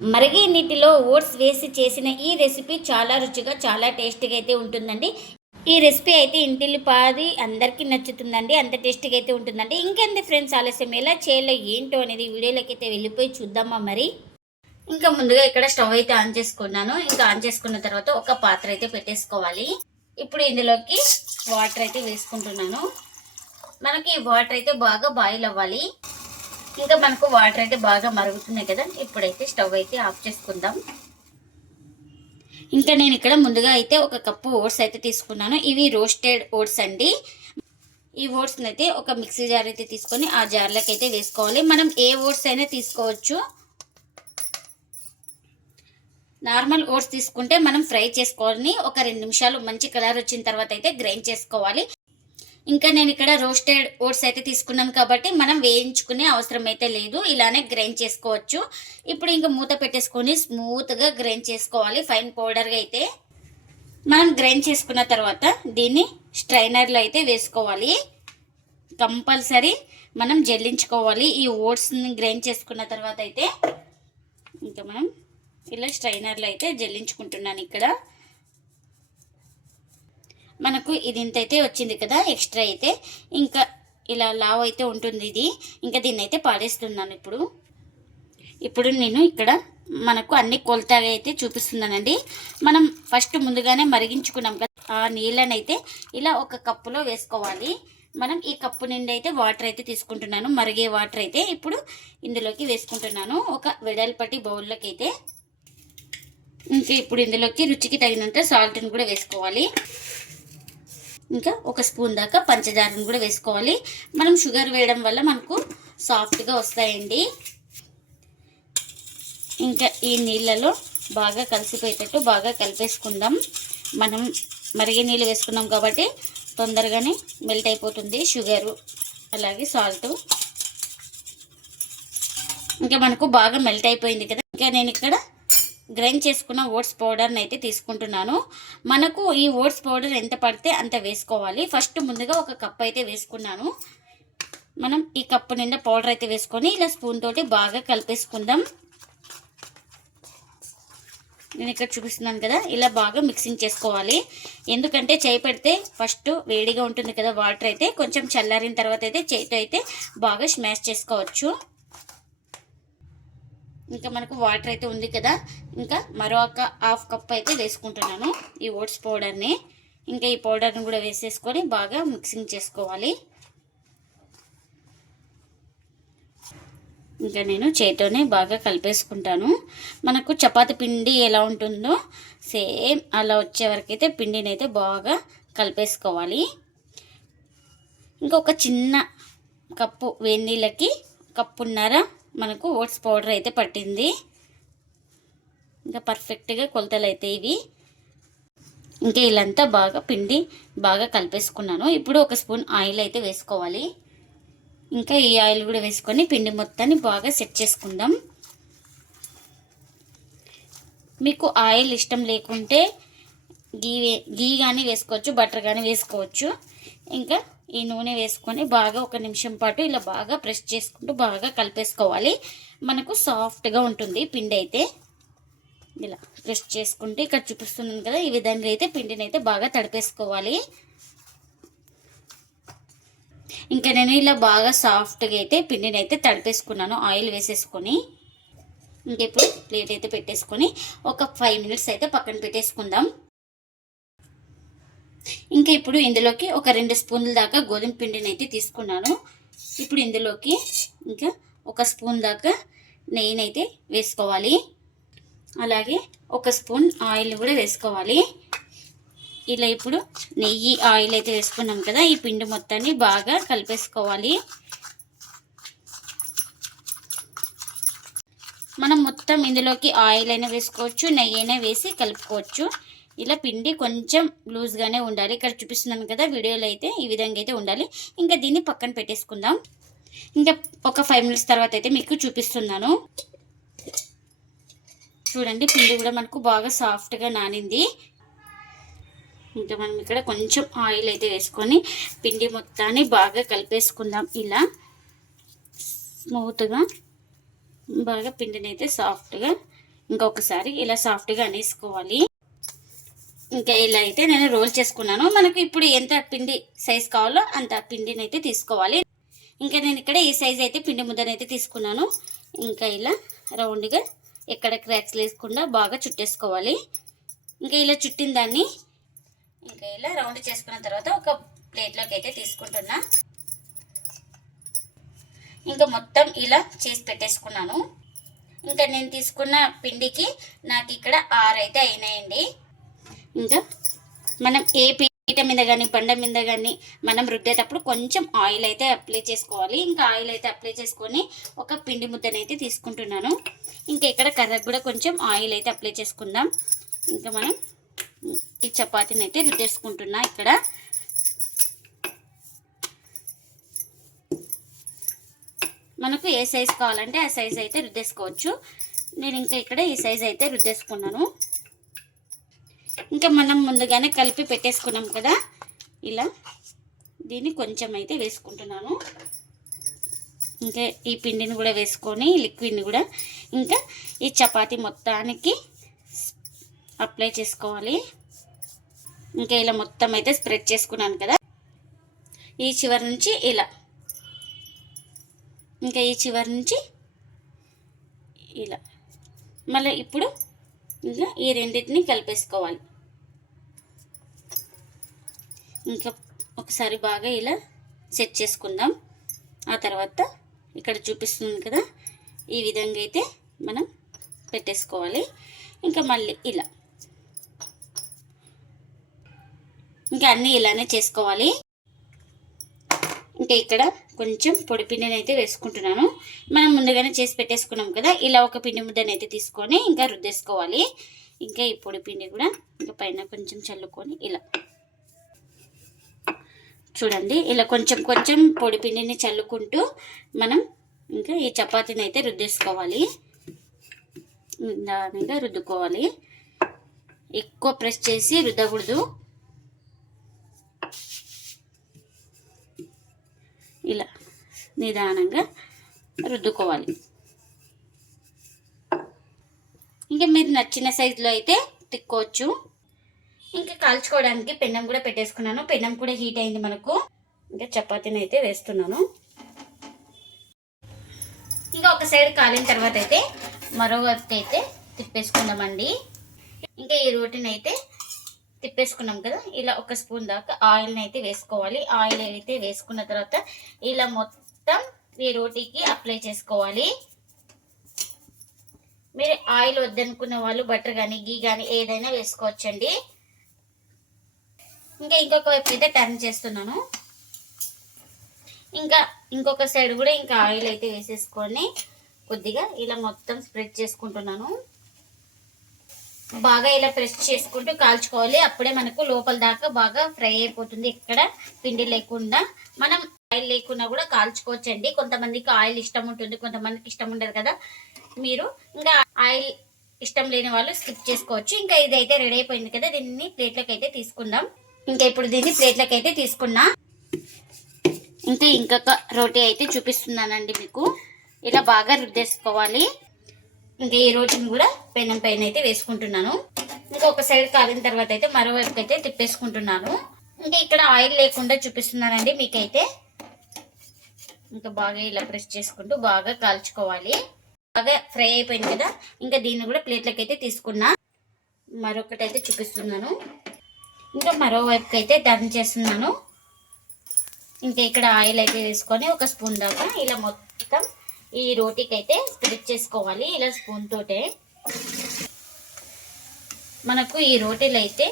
మరిగే నీటిలో ఓట్స్ వేసి చేసిన ఈ రెసిపీ చాలా రుచిగా చాలా టేస్టీగా అయితే ఉంటుందండి. ఈ రెసిపీ అయితే ఇంటిల్లి పాది అందరికీ నచ్చుతుందండి. అంత టేస్టీగా అయితే ఉంటుందండి. ఇంకెంత ఫ్రెండ్స్ ఆలస్యం ఎలా చేయాలో ఏంటో అనేది వీడియోలోకి అయితే వెళ్ళిపోయి చూద్దామా మరి? ఇంకా ముందుగా ఇక్కడ స్టవ్ అయితే ఆన్ చేసుకున్నాను. ఇంకా ఆన్ చేసుకున్న తర్వాత ఒక పాత్ర అయితే పెట్టేసుకోవాలి. ఇప్పుడు ఇందులోకి వాటర్ అయితే వేసుకుంటున్నాను. మనకి వాటర్ అయితే బాగా బాయిల్ అవ్వాలి. ఇంకా మనకు వాటర్ అయితే బాగా మరుగుతున్నాయి కదా ఇప్పుడైతే స్టవ్ అయితే ఆఫ్ చేసుకుందాం. ఇంకా నేను ఇక్కడ ముందుగా అయితే ఒక కప్పు ఓట్స్ అయితే తీసుకున్నాను. ఇవి రోస్టెడ్ ఓట్స్ అండి. ఈ ఓట్స్ని అయితే ఒక మిక్సీ జార్ అయితే తీసుకొని ఆ జార్లోకి అయితే వేసుకోవాలి. మనం ఏ ఓట్స్ అయినా తీసుకోవచ్చు. నార్మల్ ఓట్స్ తీసుకుంటే మనం ఫ్రై చేసుకోవాలని ఒక రెండు నిమిషాలు మంచి కలర్ వచ్చిన తర్వాత అయితే గ్రైండ్ చేసుకోవాలి. ఇంకా నేను ఇక్కడ రోస్టెడ్ ఓట్స్ అయితే తీసుకున్నాను కాబట్టి మనం వేయించుకునే అవసరం అయితే లేదు. ఇలానే గ్రైండ్ చేసుకోవచ్చు. ఇప్పుడు ఇంకా మూత పెట్టేసుకొని స్మూత్గా గ్రైండ్ చేసుకోవాలి. ఫైన్ పౌడర్గా అయితే. మనం గ్రైండ్ చేసుకున్న తర్వాత దీన్ని స్ట్రైనర్లో అయితే వేసుకోవాలి. కంపల్సరీ మనం జల్లించుకోవాలి. ఈ ఓట్స్ని గ్రైండ్ చేసుకున్న తర్వాత అయితే. ఇంకా మనం ఇలా స్ట్రైనర్లో అయితే జల్లించుకుంటున్నాను ఇక్కడ. మనకు ఇది ఇంత అయితే వచ్చింది కదా ఎక్స్ట్రా అయితే. ఇంకా ఇలా లావ్ అయితే ఉంటుంది ఇది. ఇంకా దీన్ని అయితే పాడేస్తున్నాను ఇప్పుడు. ఇప్పుడు నేను ఇక్కడ మనకు అన్ని కొలతగా అయితే చూపిస్తున్నానండి. మనం ఫస్ట్ ముందుగానే మరిగించుకున్నాం కదా ఆ నీళ్ళనైతే ఇలా ఒక కప్పులో వేసుకోవాలి. మనం ఈ కప్పు నిండి అయితే వాటర్ అయితే తీసుకుంటున్నాను. మరిగే వాటర్ అయితే ఇప్పుడు ఇందులోకి వేసుకుంటున్నాను. ఒక వెడల్పటి బౌల్లోకి అయితే ఇంకా ఇప్పుడు ఇందులోకి రుచికి తగినంత సాల్ట్ని కూడా వేసుకోవాలి. ఇంకా ఒక స్పూన్ దాకా పంచదారను కూడా వేసుకోవాలి. మనం షుగర్ వేయడం వల్ల మనకు సాఫ్ట్గా వస్తాయండి. ఇంకా ఈ నీళ్ళలో బాగా కలిసిపోయేటట్టు బాగా కలిపేసుకుందాం. మనం మరిగే నీళ్ళు వేసుకున్నాం కాబట్టి తొందరగానే మెల్ట్ అయిపోతుంది షుగరు అలాగే సాల్ట్. ఇంకా మనకు బాగా మెల్ట్ అయిపోయింది కదా. ఇంకా నేను ఇక్కడ గ్రైండ్ చేసుకున్న ఓట్స్ పౌడర్ని అయితే తీసుకుంటున్నాను. మనకు ఈ ఓట్స్ పౌడర్ ఎంత పడితే అంత వేసుకోవాలి. ఫస్ట్ ముందుగా ఒక కప్ అయితే వేసుకున్నాను. మనం ఈ కప్పు నిండా పౌడర్ అయితే వేసుకొని ఇలా స్పూన్ తోటి బాగా కలిపేసుకుందాం. నేను ఇక్కడ చూపిస్తున్నాను కదా ఇలా బాగా మిక్సింగ్ చేసుకోవాలి. ఎందుకంటే చేయి పెడితే ఫస్ట్ వేడిగా ఉంటుంది కదా వాటర్ అయితే కొంచెం చల్లారిన తర్వాత అయితే చేయితో అయితే బాగా స్మాష్ చేసుకోవచ్చు. ఇంకా మనకు వాటర్ అయితే ఉంది కదా. ఇంకా మరొక హాఫ్ కప్ అయితే వేసుకుంటున్నాను ఈ ఓట్స్ పౌడర్ని. ఇంకా ఈ పౌడర్ని కూడా వేసేసుకొని బాగా మిక్సింగ్ చేసుకోవాలి. ఇంకా నేను చేతితోనే బాగా కలిపేసుకుంటాను. మనకు చపాతి పిండి ఎలా ఉంటుందో సేమ్ అలా వచ్చే వరకైతే పిండిని అయితే బాగా కలిపేసుకోవాలి. ఇంకొక చిన్న కప్పు వేడి నీళ్ళకి కప్పున్నర మనకు ఓట్స్ పౌడర్ అయితే పట్టింది. ఇంకా పర్ఫెక్ట్గా కొలతలు అయితే ఇవి. ఇంకా ఇలాంతా బాగా పిండి బాగా కలిపేసుకున్నాను. ఇప్పుడు ఒక స్పూన్ ఆయిల్ అయితే వేసుకోవాలి. ఇంకా ఈ ఆయిల్ కూడా వేసుకొని పిండి మొత్తాన్ని బాగా సెట్ చేసుకుందాం. మీకు ఆయిల్ ఇష్టం లేకుంటే గీ గీ కానీ వేసుకోవచ్చు బటర్ కానీ వేసుకోవచ్చు. ఇంకా ఈ నూనె వేసుకొని బాగా ఒక నిమిషం పాటు ఇలా బాగా ప్రెస్ చేసుకుంటూ బాగా కలిపేసుకోవాలి. మనకు సాఫ్ట్గా ఉంటుంది పిండి అయితే. ఇలా ప్రెస్ చేసుకుంటే ఇక్కడ చూపిస్తున్నాను కదా ఈ విధంగా అయితే పిండిని అయితే బాగా తడిపేసుకోవాలి. ఇంకా నేను ఇలా బాగా సాఫ్ట్గా అయితే పిండిని అయితే తడిపేసుకున్నాను ఆయిల్ వేసేసుకొని. ఇంకా ఇప్పుడు ప్లేట్ అయితే పెట్టేసుకొని ఒక ఫైవ్ మినిట్స్ అయితే పక్కన పెట్టేసుకుందాం. ఇంకా ఇప్పుడు ఇందులోకి ఒక రెండు స్పూన్ల దాకా గోధుమ పిండిని అయితే తీసుకున్నాను. ఇప్పుడు ఇందులోకి ఇంకా ఒక స్పూన్ దాకా నెయ్యినైతే వేసుకోవాలి. అలాగే ఒక స్పూన్ ఆయిల్ కూడా వేసుకోవాలి. ఇలా ఇప్పుడు నెయ్యి ఆయిల్ అయితే వేసుకున్నాం కదా ఈ పిండి మొత్తాన్ని బాగా కలిపేసుకోవాలి. మనం మొత్తం ఇందులోకి ఆయిల్ అయినా వేసుకోవచ్చు నెయ్యి అయినా వేసి కలుపుకోవచ్చు. ఇలా పిండి కొంచెం లూజ్గానే ఉండాలి. ఇక్కడ చూపిస్తున్నాను కదా వీడియోలో అయితే ఈ విధంగా అయితే ఉండాలి. ఇంకా దీన్ని పక్కన పెట్టేసుకుందాం. ఇంకా ఒక ఫైవ్ మినిట్స్ తర్వాత అయితే మీకు చూపిస్తున్నాను. చూడండి పిండి కూడా మనకు బాగా సాఫ్ట్గా నానింది. ఇంకా మనం ఇక్కడ కొంచెం ఆయిల్ అయితే వేసుకొని పిండి మొత్తాన్ని బాగా కలిపేసుకుందాం ఇలా. స్మూత్గా బాగా పిండిని అయితే సాఫ్ట్గా ఇంకొకసారి ఇలా సాఫ్ట్గా అనేసుకోవాలి. ఇంకా ఇలా అయితే నేను రోల్ చేసుకున్నాను. మనకు ఇప్పుడు ఎంత పిండి సైజ్ కావాలో అంత పిండిని అయితే తీసుకోవాలి. ఇంకా నేను ఇక్కడ ఈ సైజ్ అయితే పిండి ముద్దనైతే తీసుకున్నాను. ఇంకా ఇలా రౌండ్గా ఎక్కడ క్రాక్స్ లేకుండా బాగా చుట్టేసుకోవాలి. ఇంకా ఇలా చుట్టిన దాన్ని ఇంకా ఇలా రౌండ్ చేసుకున్న తర్వాత ఒక ప్లేట్లోకి అయితే తీసుకుంటున్నా. ఇంకా మొత్తం ఇలా చేసి పెట్టేసుకున్నాను. ఇంకా నేను తీసుకున్న పిండికి నాకు ఇక్కడ ఆరు అయితే అయినాయండి. ఇంకా మనం ఏ పీట మీద కానీ బండ మీద కానీ మనం రుద్దేటప్పుడు కొంచెం ఆయిల్ అయితే అప్లై చేసుకోవాలి. ఇంకా ఆయిల్ అయితే అప్లై చేసుకొని ఒక పిండి ముద్దనైతే తీసుకుంటున్నాను. ఇంకా ఇక్కడ కర్రకు కూడా కొంచెం ఆయిల్ అయితే అప్లై చేసుకుందాం. ఇంకా మనం ఈ చపాతీని అయితే రుద్దేసుకుంటున్నా ఇక్కడ. మనకు ఏ సైజ్ కావాలంటే ఆ సైజ్ అయితే రుద్దేసుకోవచ్చు. నేను ఇంకా ఇక్కడ ఈ సైజ్ అయితే రుద్దేసుకున్నాను. ఇంకా మనం ముందుగానే కలిపి పెట్టేసుకున్నాం కదా. ఇలా దీన్ని కొంచెం అయితే వేసుకుంటున్నాను. ఇంకా ఈ పిండిని కూడా వేసుకొని లిక్విడ్ని కూడా. ఇంకా ఈ చపాతీ మొత్తానికి అప్లై చేసుకోవాలి. ఇంకా ఇలా మొత్తం అయితే స్ప్రెడ్ చేసుకున్నాను కదా. ఈ చివరి నుంచి ఇలా. ఇంకా ఈ చివరి నుంచి ఇలా. మళ్ళీ ఇప్పుడు ఇంకా ఈ రెండింటిని కలిపేసుకోవాలి. ఇంకా ఒకసారి బాగా ఇలా సెట్ చేసుకుందాం. ఆ తర్వాత ఇక్కడ చూపిస్తుంది కదా ఈ విధంగా అయితే మనం పెట్టేసుకోవాలి. ఇంకా మళ్ళీ ఇలా. ఇంకా అన్నీ ఇలానే చేసుకోవాలి. ఇంకా ఇక్కడ కొంచెం పొడి పిండిని అయితే వేసుకుంటున్నాను. మనం ముందుగానే చేసి పెట్టేసుకున్నాం కదా ఇలా ఒక పిండి ముద్దని అయితే తీసుకొని ఇంకా రుద్దేసుకోవాలి. ఇంకా ఈ పొడి పిండి కూడా ఇంకా పైన కొంచెం చల్లుకొని ఇలా. చూడండి. ఇలా కొంచెం కొంచెం పొడి పిండిని చల్లుకుంటూ మనం ఇంకా ఈ చపాతీని అయితే రుద్దేసుకోవాలి. నిదానంగా రుద్దుకోవాలి. ఎక్కువ ప్రెస్ చేసి రుద్దకూడదు. ఇలా నిదానంగా రుద్దుకోవాలి. ఇంకా మీరు నచ్చిన సైజులో అయితే తిక్కోవచ్చు. ఇంకా కాల్చుకోవడానికి పెన్నం కూడా పెట్టేసుకున్నాను. పెన్నం కూడా హీట్ అయింది మనకు. ఇంకా చపాతీని అయితే వేస్తున్నాను. ఇంకా ఒక సైడ్ కాలిన తర్వాత అయితే మరో వైపు అయితే తిప్పేసుకుందామండి. ఇంకా ఈ రోటీని అయితే తిప్పేసుకున్నాం కదా. ఇలా ఒక స్పూన్ దాకా ఆయిల్ని అయితే వేసుకోవాలి. ఆయిల్ అయితే వేసుకున్న తర్వాత ఇలా మొత్తం ఈ రోటీకి అప్లై చేసుకోవాలి. మీరు ఆయిల్ వద్దనుకున్న వాళ్ళు బటర్ కానీ గీ కానీ ఏదైనా వేసుకోవచ్చండి. ఇంకా ఇంకొక వైపు అయితే టర్న్ చేస్తున్నాను. ఇంకా ఇంకొక సైడ్ కూడా ఇంకా ఆయిల్ అయితే వేసేసుకొని కొద్దిగా ఇలా మొత్తం స్ప్రెడ్ చేసుకుంటున్నాను. బాగా ఇలా ప్రెస్ చేసుకుంటూ కాల్చుకోవాలి. అప్పుడే మనకు లోపల దాకా బాగా ఫ్రై అయిపోతుంది. ఎక్కడ పిండి లేకుండా మనం ఆయిల్ లేకుండా కూడా కాల్చుకోవచ్చండి. కొంతమందికి ఆయిల్ ఇష్టం ఉంటుంది కొంతమందికి ఇష్టం ఉండదు కదా. మీరు ఇంకా ఆయిల్ ఇష్టం లేని వాళ్ళు స్కిప్ చేసుకోవచ్చు. ఇంకా ఇది అయితే రెడీ అయిపోయింది కదా. దీన్ని ప్లేట్లోకి అయితే తీసుకుందాం. ఇంకా ఇప్పుడు దీన్ని ప్లేట్లకి అయితే తీసుకున్నా. ఇంకా ఇంకొక రోటీ అయితే చూపిస్తున్నానండి మీకు. ఇలా బాగా రుద్దేసుకోవాలి. ఇంకా ఈ రోటీని కూడా పెనం పైన అయితే వేసుకుంటున్నాను. ఇంకా ఒక సైడ్ కాలిన తర్వాత అయితే మరోవైపు అయితే తిప్పేసుకుంటున్నాను. ఇంకా ఇక్కడ ఆయిల్ లేకుండా చూపిస్తున్నానండి మీకైతే. ఇంకా బాగా ఇలా ప్రెస్ చేసుకుంటూ బాగా కాల్చుకోవాలి. బాగా ఫ్రై అయిపోయింది కదా. ఇంకా దీన్ని కూడా ప్లేట్లకి అయితే తీసుకున్నా. మరొకటి అయితే చూపిస్తున్నాను. ఇంకా మరోవైపుకి అయితే టర్న్ చేస్తున్నాను. ఇంకా ఇక్కడ ఆయిల్ అయితే వేసుకొని ఒక స్పూన్ దాకా ఇలా మొత్తం ఈ రోటీకి అయితే స్ప్రెడ్ చేసుకోవాలి ఇలా స్పూన్ తోటే. మనకు ఈ రోటీలు అయితే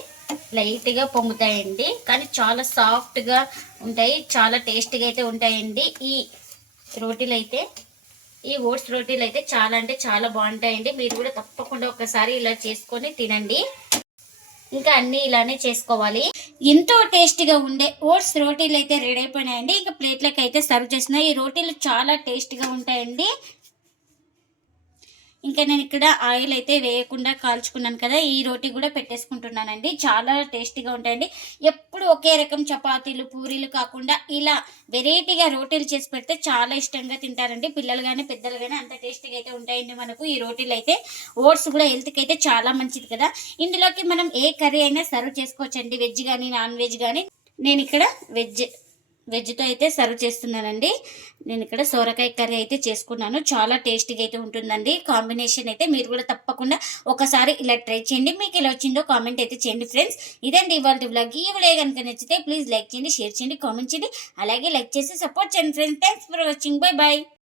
లైట్గా పొంగుతాయండి కానీ చాలా సాఫ్ట్గా ఉంటాయి చాలా టేస్ట్గా అయితే ఉంటాయండి. ఈ రోటీలు అయితే ఈ ఓట్స్ రోటీలు అయితే చాలా అంటే చాలా బాగుంటాయండి. మీరు కూడా తప్పకుండా ఒకసారి ఇలా చేసుకొని తినండి. ఇంకా అన్ని ఇలానే చేసుకోవాలి. ఎంతో టేస్టీగా ఉండే ఓట్స్ రోటీలు అయితే రెడీ అయిపోయినాయండి. ఇంకా ప్లేట్లకు అయితే సర్వ్ చేస్తున్నాయి ఈ రోటీలు చాలా టేస్టీగా ఉంటాయండి. ఇంకా నేను ఇక్కడ ఆయిల్ అయితే వేయకుండా కాల్చుకున్నాను కదా ఈ రోటీ కూడా పెట్టేసుకుంటున్నానండి. చాలా టేస్టీగా ఉంటాయండి. ఎప్పుడు ఒకే రకం చపాతీలు పూరీలు కాకుండా ఇలా వెరైటీగా రోటీలు చేసి పెడితే చాలా ఇష్టంగా తింటారండి. పిల్లలు కానీ పెద్దలు కానీ అంత టేస్టీగా అయితే ఉంటాయండి మనకు ఈ రోటీలు అయితే. ఓట్స్ కూడా హెల్త్కి అయితే చాలా మంచిది కదా. ఇందులోకి మనం ఏ కర్రీ అయినా సర్వ్ చేసుకోవచ్చండి. వెజ్ కానీ నాన్ వెజ్ కానీ నేను ఇక్కడ వెజ్ వెజ్తో అయితే సర్వ్ చేస్తున్నానండి. నేను ఇక్కడ సోరకాయ కర్రీ అయితే చేసుకున్నాను. చాలా టేస్టీగా అయితే ఉంటుందండి. కాంబినేషన్ అయితే మీరు కూడా తప్పకుండా ఒకసారి ఇలా ట్రై చేయండి. మీకు ఎలా వచ్చిందో కామెంట్ అయితే చేయండి ఫ్రెండ్స్. ఇదండి ఇవాళ వ్లాగ్. ఈ వీడియో కనుక నచ్చితే ప్లీజ్ లైక్ చేయండి షేర్ చేయండి కామెంట్ చేయండి. అలాగే లైక్ చేసి సపోర్ట్ చేయండి friends. Thanks for watching. Bye bye.